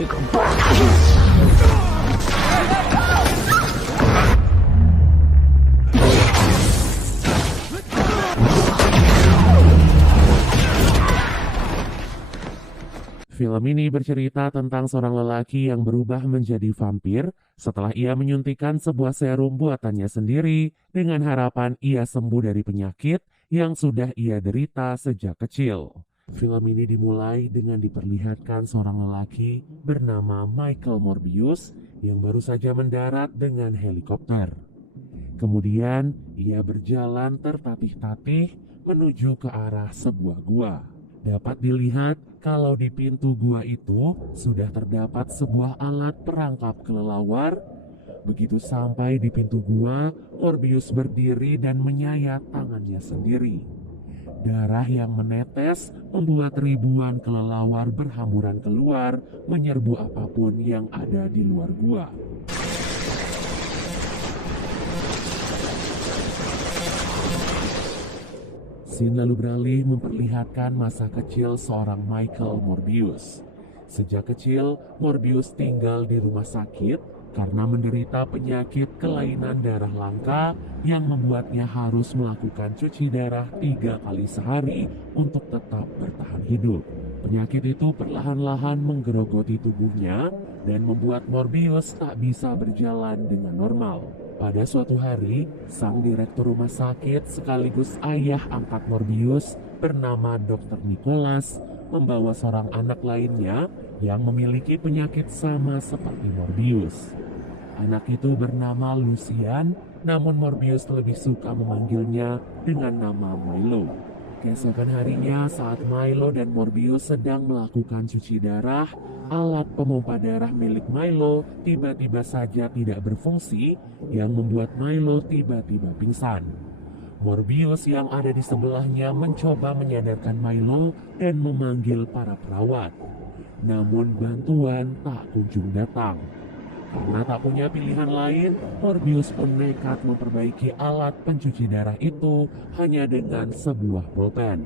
Film ini bercerita tentang seorang lelaki yang berubah menjadi vampir setelah ia menyuntikkan sebuah serum buatannya sendiri dengan harapan ia sembuh dari penyakit yang sudah ia derita sejak kecil. Film ini dimulai dengan diperlihatkan seorang lelaki bernama Michael Morbius yang baru saja mendarat dengan helikopter. Kemudian ia berjalan tertatih-tatih menuju ke arah sebuah gua. Dapat dilihat kalau di pintu gua itu sudah terdapat sebuah alat perangkap kelelawar. Begitu sampai di pintu gua, Morbius berdiri dan menyayat tangannya sendiri. Darah yang menetes membuat ribuan kelelawar berhamburan keluar, menyerbu apapun yang ada di luar gua. Scene lalu beralih memperlihatkan masa kecil seorang Michael Morbius. Sejak kecil, Morbius tinggal di rumah sakit karena menderita penyakit kelainan darah langka yang membuatnya harus melakukan cuci darah 3 kali sehari untuk tetap bertahan hidup. Penyakit itu perlahan-lahan menggerogoti tubuhnya dan membuat Morbius tak bisa berjalan dengan normal. Pada suatu hari, sang direktur rumah sakit sekaligus ayah angkat Morbius bernama Dr. Nicholas membawa seorang anak lainnya yang memiliki penyakit sama seperti Morbius. Anak itu bernama Lucian, namun Morbius lebih suka memanggilnya dengan nama Milo. Keesokan harinya saat Milo dan Morbius sedang melakukan cuci darah, alat pompa darah milik Milo tiba-tiba saja tidak berfungsi yang membuat Milo tiba-tiba pingsan. Morbius yang ada di sebelahnya mencoba menyadarkan Milo dan memanggil para perawat. Namun bantuan tak kunjung datang. Karena tak punya pilihan lain, Morbius pun nekat memperbaiki alat pencuci darah itu hanya dengan sebuah pulpen.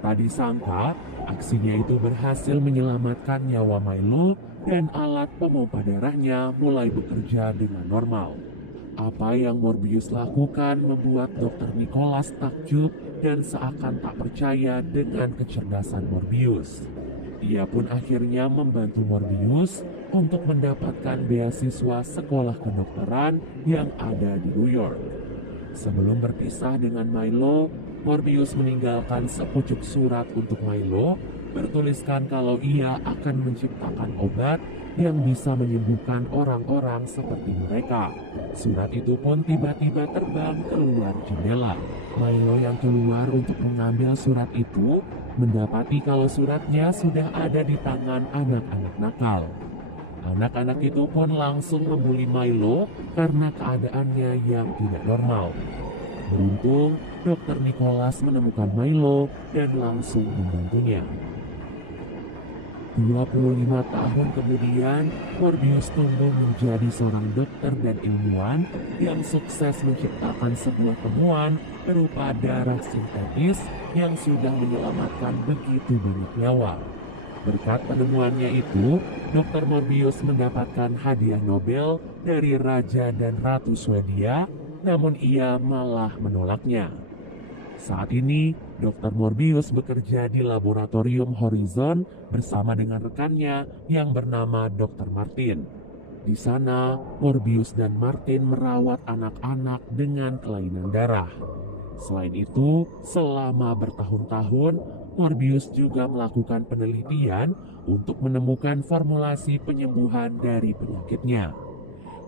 Tak disangka, aksinya itu berhasil menyelamatkan nyawa Milo dan alat pompa darahnya mulai bekerja dengan normal. Apa yang Morbius lakukan membuat Dr. Nicholas takjub dan seakan tak percaya dengan kecerdasan Morbius. Ia pun akhirnya membantu Morbius untuk mendapatkan beasiswa sekolah kedokteran yang ada di New York. Sebelum berpisah dengan Milo, Morbius meninggalkan sepucuk surat untuk Milo, bertuliskan kalau ia akan menciptakan obat yang bisa menyembuhkan orang-orang seperti mereka. Surat itu pun tiba-tiba terbang keluar jendela. Milo yang keluar untuk mengambil surat itu mendapati kalau suratnya sudah ada di tangan anak-anak nakal. Anak-anak itu pun langsung membuli Milo karena keadaannya yang tidak normal. Beruntung, Dr. Nicholas menemukan Milo dan langsung membantunya. 25 tahun kemudian, Morbius tumbuh menjadi seorang dokter dan ilmuwan yang sukses menciptakan sebuah temuan berupa darah sintetis yang sudah menyelamatkan begitu banyak nyawa. Berkat penemuannya itu, Dr. Morbius mendapatkan hadiah Nobel dari Raja dan Ratu Swedia, namun ia malah menolaknya. Saat ini, Dr. Morbius bekerja di laboratorium Horizon bersama dengan rekannya yang bernama Dr. Martin. Di sana, Morbius dan Martin merawat anak-anak dengan kelainan darah. Selain itu, selama bertahun-tahun, Morbius juga melakukan penelitian untuk menemukan formulasi penyembuhan dari penyakitnya.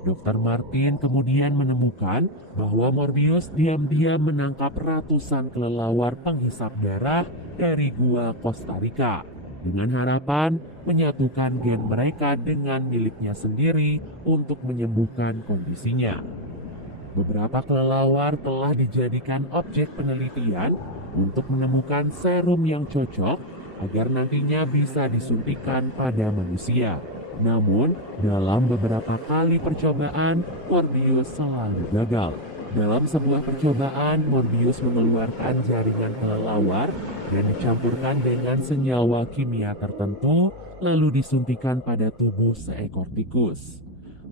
Dr. Martin kemudian menemukan bahwa Morbius diam-diam menangkap ratusan kelelawar penghisap darah dari gua Costa Rica dengan harapan menyatukan gen mereka dengan miliknya sendiri untuk menyembuhkan kondisinya. Beberapa kelelawar telah dijadikan objek penelitian untuk menemukan serum yang cocok agar nantinya bisa disuntikan pada manusia. Namun, dalam beberapa kali percobaan, Morbius selalu gagal. Dalam sebuah percobaan, Morbius mengeluarkan jaringan kelelawar dan dicampurkan dengan senyawa kimia tertentu lalu disuntikan pada tubuh seekor tikus.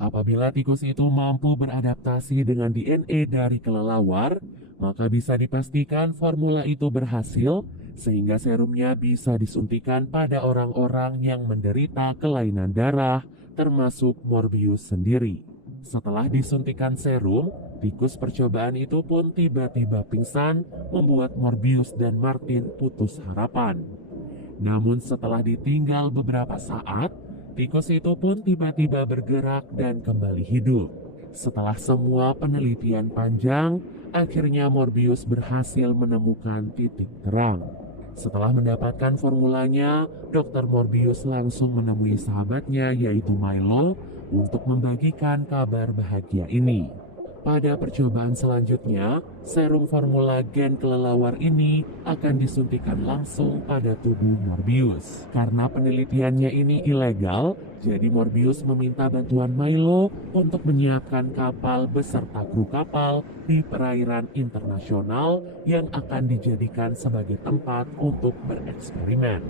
Apabila tikus itu mampu beradaptasi dengan DNA dari kelelawar, maka bisa dipastikan formula itu berhasil sehingga serumnya bisa disuntikan pada orang-orang yang menderita kelainan darah, termasuk Morbius sendiri. Setelah disuntikan serum, tikus percobaan itu pun tiba-tiba pingsan, membuat Morbius dan Martin putus harapan. Namun setelah ditinggal beberapa saat, tikus itu pun tiba-tiba bergerak dan kembali hidup. Setelah semua penelitian panjang, akhirnya Morbius berhasil menemukan titik terang. Setelah mendapatkan formulanya, Dr. Morbius langsung menemui sahabatnya yaitu Milo untuk membagikan kabar bahagia ini. Pada percobaan selanjutnya, serum formula gen kelelawar ini akan disuntikan langsung pada tubuh Morbius. Karena penelitiannya ini ilegal, jadi Morbius meminta bantuan Milo untuk menyiapkan kapal beserta kru kapal di perairan internasional yang akan dijadikan sebagai tempat untuk bereksperimen.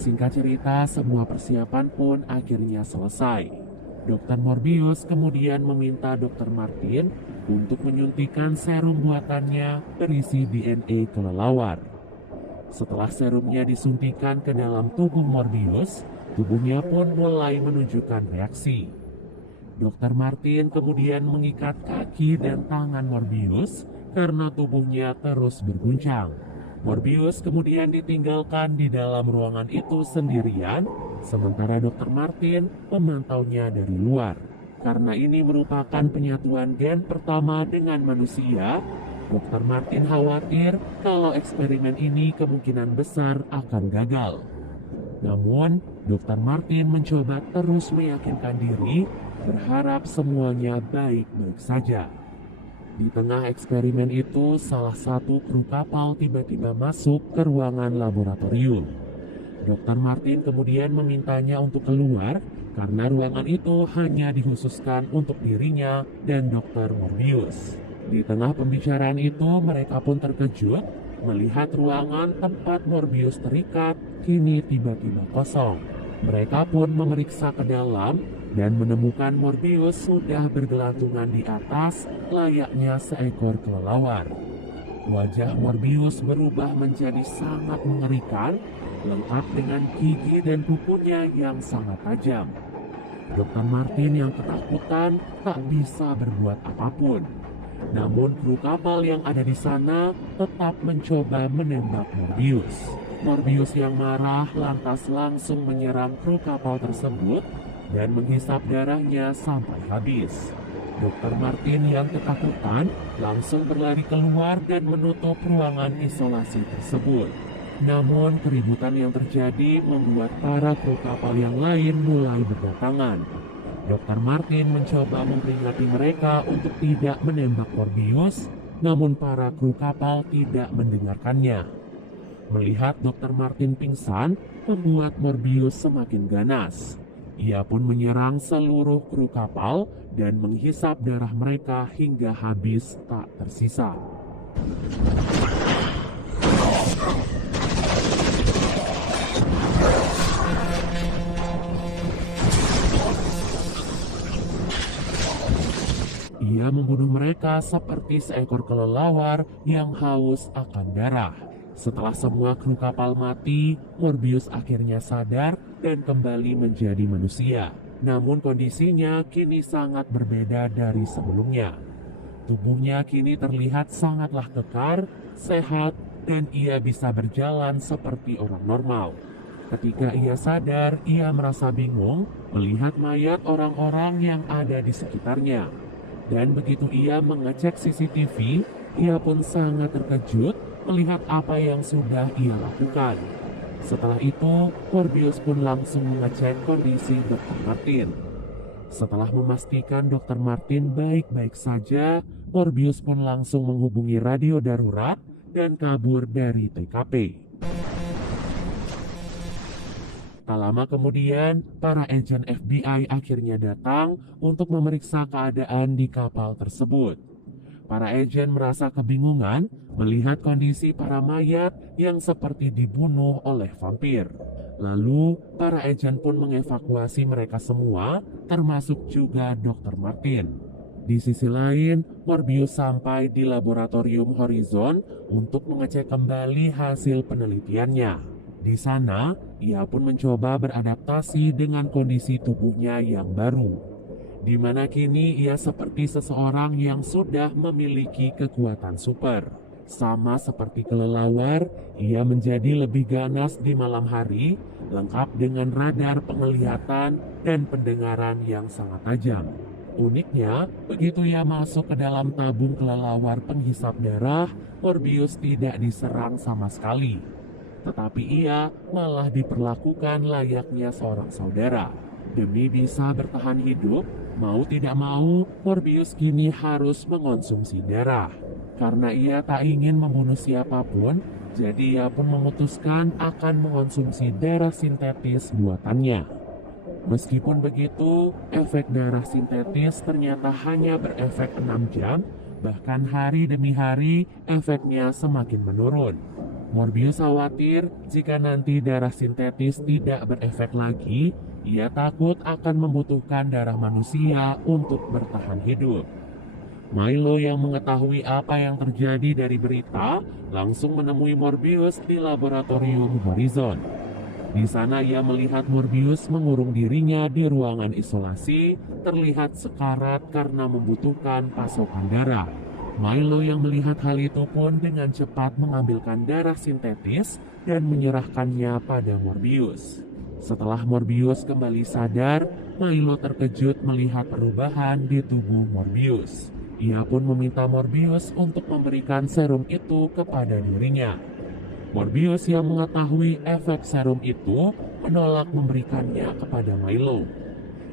Singkat cerita, semua persiapan pun akhirnya selesai. Dr. Morbius kemudian meminta Dr. Martin untuk menyuntikkan serum buatannya berisi DNA kelelawar. Setelah serumnya disuntikan ke dalam tubuh Morbius, tubuhnya pun mulai menunjukkan reaksi. Dr. Martin kemudian mengikat kaki dan tangan Morbius karena tubuhnya terus berguncang. Morbius kemudian ditinggalkan di dalam ruangan itu sendirian, sementara Dr. Martin memantaunya dari luar. Karena ini merupakan penyatuan gen pertama dengan manusia, Dr. Martin khawatir kalau eksperimen ini kemungkinan besar akan gagal. Namun, Dr. Martin mencoba terus meyakinkan diri, berharap semuanya baik-baik saja. Di tengah eksperimen itu, salah satu kru kapal tiba-tiba masuk ke ruangan laboratorium. Dr. Martin kemudian memintanya untuk keluar karena ruangan itu hanya dikhususkan untuk dirinya dan Dr. Morbius. Di tengah pembicaraan itu, mereka pun terkejut melihat ruangan tempat Morbius terikat kini tiba-tiba kosong. Mereka pun memeriksa ke dalam dan menemukan Morbius sudah bergelantungan di atas layaknya seekor kelelawar. Wajah Morbius berubah menjadi sangat mengerikan, lengkap dengan gigi dan kukunya yang sangat tajam. Dr. Martin yang ketakutan tak bisa berbuat apapun. Namun kru kapal yang ada di sana tetap mencoba menembak Morbius. Morbius yang marah lantas langsung menyerang kru kapal tersebut dan menghisap darahnya sampai habis. Dr. Martin yang ketakutan langsung berlari keluar dan menutup ruangan isolasi tersebut. Namun keributan yang terjadi membuat para kru kapal yang lain mulai berdatangan. Dr. Martin mencoba memperingati mereka untuk tidak menembak Morbius, namun para kru kapal tidak mendengarkannya. Melihat Dr. Martin pingsan, membuat Morbius semakin ganas. Ia pun menyerang seluruh kru kapal dan menghisap darah mereka hingga habis tak tersisa. Ia membunuh mereka seperti seekor kelelawar yang haus akan darah. Setelah semua kru kapal mati, Morbius akhirnya sadar dan kembali menjadi manusia. Namun kondisinya kini sangat berbeda dari sebelumnya. Tubuhnya kini terlihat sangatlah kekar, sehat, dan ia bisa berjalan seperti orang normal. Ketika ia sadar, ia merasa bingung melihat mayat orang-orang yang ada di sekitarnya. Dan begitu ia mengecek CCTV, ia pun sangat terkejut melihat apa yang sudah ia lakukan. Setelah itu, Morbius pun langsung mengecek kondisi Dr. Martin. Setelah memastikan Dr. Martin baik-baik saja, Morbius pun langsung menghubungi radio darurat dan kabur dari TKP. Tak lama kemudian, para agen FBI akhirnya datang untuk memeriksa keadaan di kapal tersebut. para agen merasa kebingungan melihat kondisi para mayat yang seperti dibunuh oleh vampir. Lalu, para agen pun mengevakuasi mereka semua, termasuk juga Dr. Martin. Di sisi lain, Morbius sampai di laboratorium Horizon untuk mengecek kembali hasil penelitiannya. Di sana, ia pun mencoba beradaptasi dengan kondisi tubuhnya yang baru, di mana kini ia seperti seseorang yang sudah memiliki kekuatan super. Sama seperti kelelawar, ia menjadi lebih ganas di malam hari, lengkap dengan radar penglihatan dan pendengaran yang sangat tajam. Uniknya, begitu ia masuk ke dalam tabung kelelawar penghisap darah, Morbius tidak diserang sama sekali. Tetapi ia malah diperlakukan layaknya seorang saudara. Demi bisa bertahan hidup, mau tidak mau, Morbius kini harus mengonsumsi darah. Karena ia tak ingin membunuh siapapun, jadi ia pun memutuskan akan mengonsumsi darah sintetis buatannya. Meskipun begitu, efek darah sintetis ternyata hanya berefek 6 jam, bahkan hari demi hari efeknya semakin menurun. Morbius khawatir jika nanti darah sintetis tidak berefek lagi, ia takut akan membutuhkan darah manusia untuk bertahan hidup. Milo yang mengetahui apa yang terjadi dari berita, langsung menemui Morbius di laboratorium Horizon. Di sana ia melihat Morbius mengurung dirinya di ruangan isolasi, terlihat sekarat karena membutuhkan pasokan darah. Milo yang melihat hal itu pun dengan cepat mengambilkan darah sintetis dan menyerahkannya pada Morbius. Setelah Morbius kembali sadar, Milo terkejut melihat perubahan di tubuh Morbius. Ia pun meminta Morbius untuk memberikan serum itu kepada dirinya. Morbius yang mengetahui efek serum itu menolak memberikannya kepada Milo.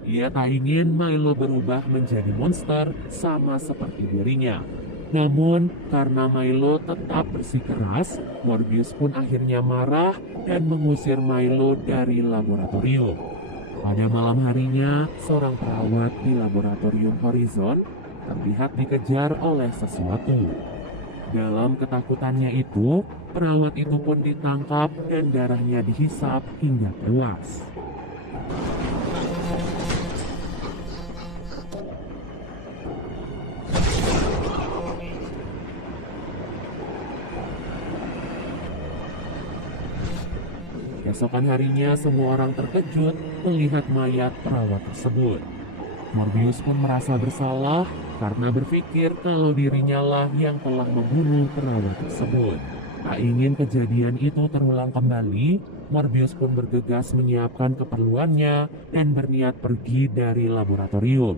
Ia tak ingin Milo berubah menjadi monster sama seperti dirinya. Namun, karena Milo tetap bersikeras, Morbius pun akhirnya marah dan mengusir Milo dari laboratorium. Pada malam harinya, seorang perawat di laboratorium Horizon terlihat dikejar oleh sesuatu. Dalam ketakutannya itu, perawat itu pun ditangkap dan darahnya dihisap hingga tewas. Keesokan harinya, semua orang terkejut melihat mayat perawat tersebut. Morbius pun merasa bersalah karena berpikir kalau dirinya lah yang telah membunuh perawat tersebut. Tak ingin kejadian itu terulang kembali, Morbius pun bergegas menyiapkan keperluannya dan berniat pergi dari laboratorium.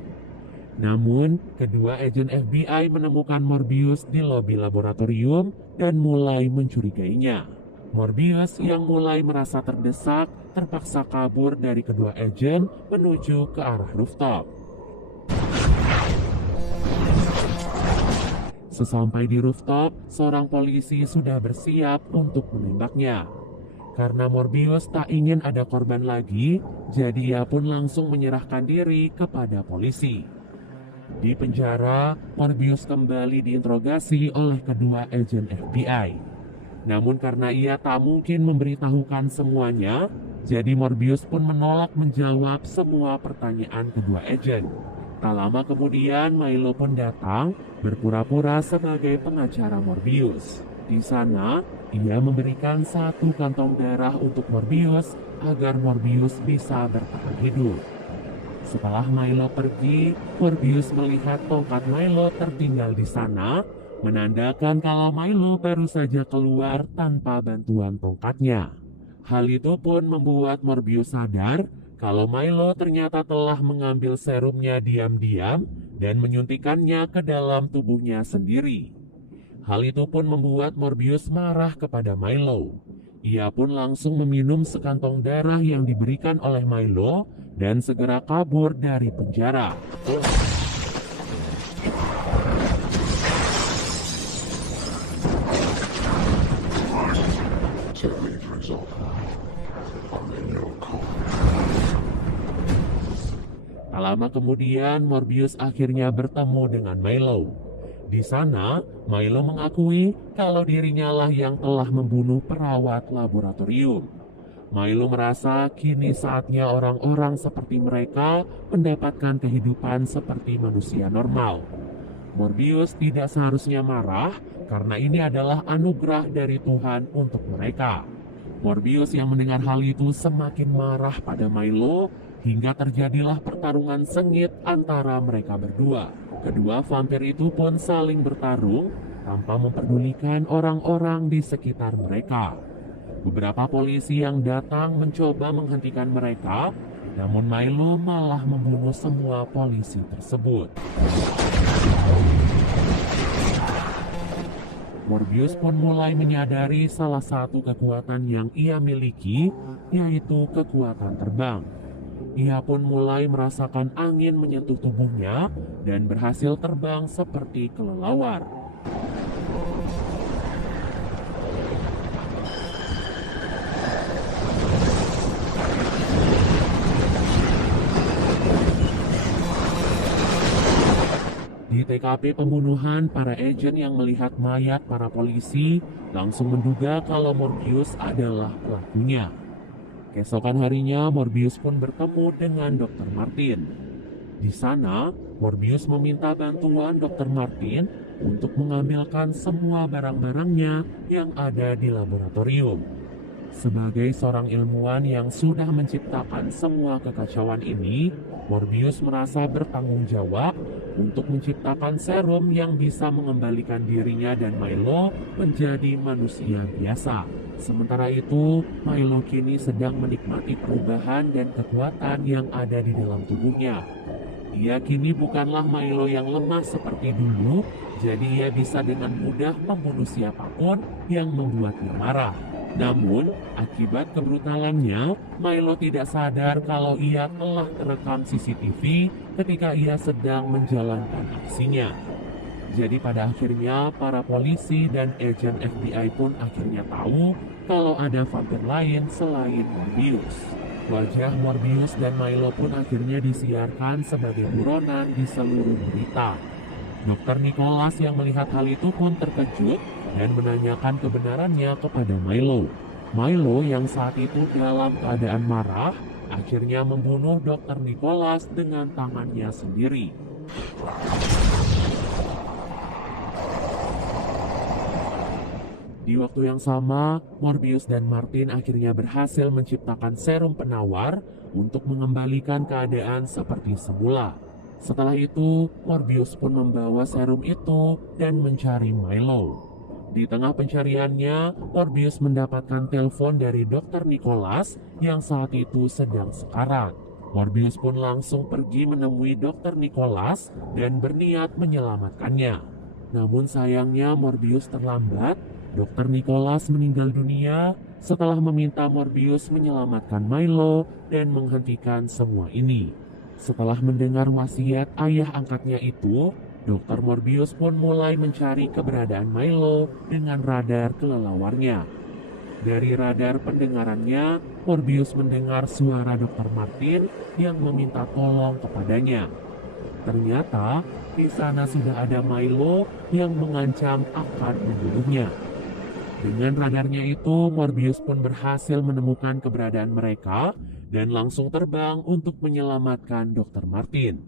Namun, kedua agen FBI menemukan Morbius di lobi laboratorium dan mulai mencurigainya. Morbius yang mulai merasa terdesak terpaksa kabur dari kedua agen menuju ke arah rooftop. Sesampai di rooftop, seorang polisi sudah bersiap untuk menembaknya. Karena Morbius tak ingin ada korban lagi, jadi ia pun langsung menyerahkan diri kepada polisi. Di penjara, Morbius kembali diinterogasi oleh kedua agen FBI. Namun karena ia tak mungkin memberitahukan semuanya, jadi Morbius pun menolak menjawab semua pertanyaan kedua agen. Tak lama kemudian Milo pun datang berpura-pura sebagai pengacara Morbius. Di sana, ia memberikan satu kantong darah untuk Morbius agar Morbius bisa bertahan hidup. Setelah Milo pergi, Morbius melihat tongkat Milo tertinggal di sana, menandakan kalau Milo baru saja keluar tanpa bantuan tongkatnya. Hal itu pun membuat Morbius sadar kalau Milo ternyata telah mengambil serumnya diam-diam dan menyuntikannya ke dalam tubuhnya sendiri. Hal itu pun membuat Morbius marah kepada Milo. Ia pun langsung meminum sekantong darah yang diberikan oleh Milo dan segera kabur dari penjara. Tak lama kemudian Morbius akhirnya bertemu dengan Milo. Di sana, Milo mengakui kalau dirinya lah yang telah membunuh perawat laboratorium. Milo merasa kini saatnya orang-orang seperti mereka mendapatkan kehidupan seperti manusia normal. Morbius tidak seharusnya marah karena ini adalah anugerah dari Tuhan untuk mereka. Morbius yang mendengar hal itu semakin marah pada Milo hingga terjadilah pertarungan sengit antara mereka berdua. Kedua vampir itu pun saling bertarung tanpa memperdulikan orang-orang di sekitar mereka. Beberapa polisi yang datang mencoba menghentikan mereka, namun Milo malah membunuh semua polisi tersebut. Morbius pun mulai menyadari salah satu kekuatan yang ia miliki, yaitu kekuatan terbang. Ia pun mulai merasakan angin menyentuh tubuhnya dan berhasil terbang seperti kelelawar. Di TKP pembunuhan, para agen yang melihat mayat para polisi langsung menduga kalau Morbius adalah pelakunya. Keesokan harinya, Morbius pun bertemu dengan Dr. Martin. Di sana, Morbius meminta bantuan Dr. Martin untuk mengambilkan semua barang-barangnya yang ada di laboratorium. Sebagai seorang ilmuwan yang sudah menciptakan semua kekacauan ini, Morbius merasa bertanggung jawab untuk menciptakan serum yang bisa mengembalikan dirinya dan Milo menjadi manusia biasa. Sementara itu, Milo kini sedang menikmati perubahan dan kekuatan yang ada di dalam tubuhnya. Ia kini bukanlah Milo yang lemah seperti dulu, jadi ia bisa dengan mudah membunuh siapapun yang membuatnya marah. Namun, akibat kebrutalannya, Milo tidak sadar kalau ia telah terekam CCTV ketika ia sedang menjalankan aksinya. Jadi pada akhirnya, para polisi dan agen FBI pun akhirnya tahu kalau ada vampir lain selain Morbius. Wajah Morbius dan Milo pun akhirnya disiarkan sebagai buronan di seluruh berita. Dr. Nicholas yang melihat hal itu pun terkejut dan menanyakan kebenarannya kepada Milo. Milo yang saat itu dalam keadaan marah akhirnya membunuh Dr. Nicholas dengan tangannya sendiri. Di waktu yang sama, Morbius dan Martin akhirnya berhasil menciptakan serum penawar untuk mengembalikan keadaan seperti semula. Setelah itu, Morbius pun membawa serum itu dan mencari Milo. Di tengah pencariannya, Morbius mendapatkan telepon dari Dr. Nicholas yang saat itu sedang sekarat. Morbius pun langsung pergi menemui Dr. Nicholas dan berniat menyelamatkannya. Namun sayangnya Morbius terlambat. Dr. Nicholas meninggal dunia setelah meminta Morbius menyelamatkan Milo dan menghentikan semua ini. Setelah mendengar wasiat ayah angkatnya itu, Dr. Morbius pun mulai mencari keberadaan Milo dengan radar kelelawarnya. Dari radar pendengarannya, Morbius mendengar suara Dr. Martin yang meminta tolong kepadanya. Ternyata di sana sudah ada Milo yang mengancam akan membunuhnya. Dengan radarnya itu, Morbius pun berhasil menemukan keberadaan mereka dan langsung terbang untuk menyelamatkan Dr. Martin.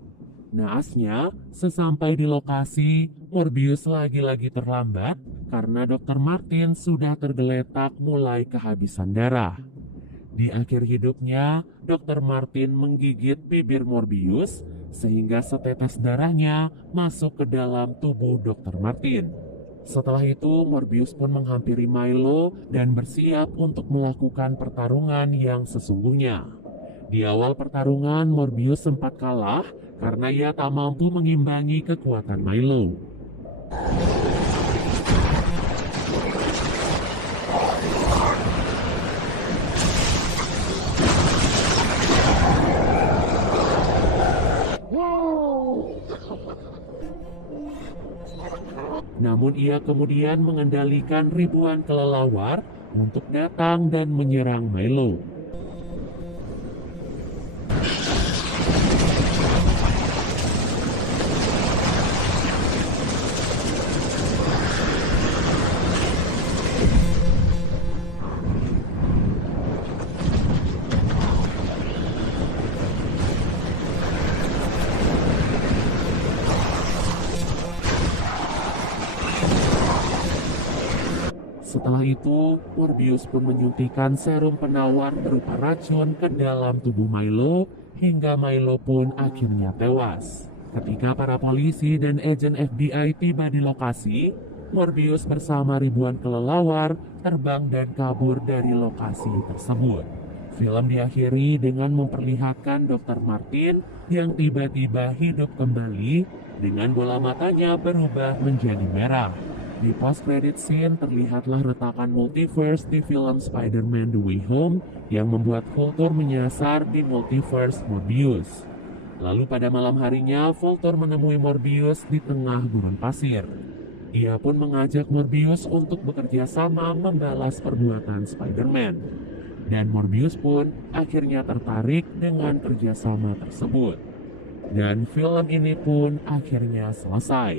Naasnya, sesampai di lokasi, Morbius lagi-lagi terlambat karena Dr. Martin sudah tergeletak mulai kehabisan darah. Di akhir hidupnya, Dr. Martin menggigit bibir Morbius sehingga setetes darahnya masuk ke dalam tubuh Dr. Martin. Setelah itu, Morbius pun menghampiri Milo dan bersiap untuk melakukan pertarungan yang sesungguhnya. Di awal pertarungan, Morbius sempat kalah karena ia tak mampu mengimbangi kekuatan Milo. Namun ia kemudian mengendalikan ribuan kelelawar untuk datang dan menyerang Milo. Setelah itu, Morbius pun menyuntikkan serum penawar berupa racun ke dalam tubuh Milo hingga Milo pun akhirnya tewas. Ketika para polisi dan agen FBI tiba di lokasi, Morbius bersama ribuan kelelawar terbang dan kabur dari lokasi tersebut. Film diakhiri dengan memperlihatkan Dr. Martin yang tiba-tiba hidup kembali dengan bola matanya berubah menjadi merah. Di post-credit scene terlihatlah retakan multiverse di film Spider-Man The Way Home yang membuat Vulture menyasar di multiverse Morbius. Lalu pada malam harinya, Vulture menemui Morbius di tengah gurun pasir. Ia pun mengajak Morbius untuk bekerja sama membalas perbuatan Spider-Man. Dan Morbius pun akhirnya tertarik dengan kerjasama tersebut. Dan film ini pun akhirnya selesai.